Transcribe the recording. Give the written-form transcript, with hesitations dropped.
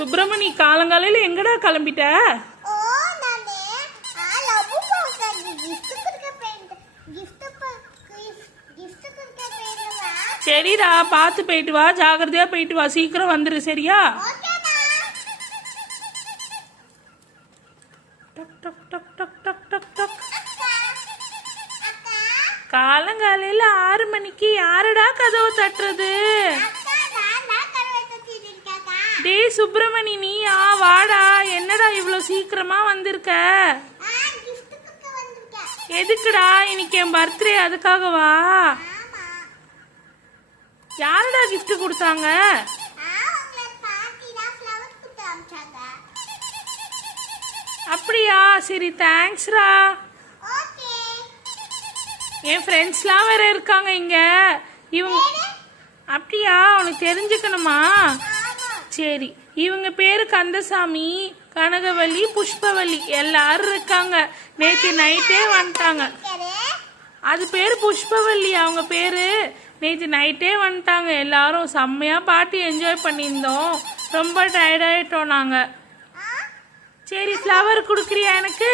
சுப்பிரமணி, காலங்காலையில் எங்கடா கிளம்பிட்ட? சரிடா, பார்த்து போயிட்டு வா, ஜாகிரதையா போயிட்டு வா, சீக்கிரம் வந்துரு சரியா? காலங்காலையில் 6 மணிக்கு யாரடா கதவை தட்டுறது? டேய் சுப்பிரமணி, நீயா? வாடா. என்னடா இவ்வளோ சீக்கிரமா வந்திருக்க? எதுக்குடா? இன்னைக்கு என் பர்த்டே, அதுக்காகவா? யாரடா கிஃப்ட் கொடுத்தாங்க? அப்படியா? சரி, தேங்க்ஸ்ரா. என் ஃப்ரெண்ட்ஸ்லாம் வேற இருக்காங்க இங்க. இவங்க அப்படியா? உனக்கு தெரிஞ்சுக்கணுமா? சரி, இவங்க பேரு கந்தசாமி, கனகவல்லி, புஷ்பவல்லி, எல்லாரும் இருக்காங்க. நேற்று நைட்டே வந்துட்டாங்க. அது பேரு புஷ்பவல்லி, அவங்க பேரு. நேற்று நைட்டே வந்துட்டாங்க. எல்லாரும் செம்மையா பார்ட்டி என்ஜாய் பண்ணியிருந்தோம். ரொம்ப டயர்டாயிட்டோம் நாங்கள். சரி, ஃப்ளவர் கொடுக்குறியா எனக்கு?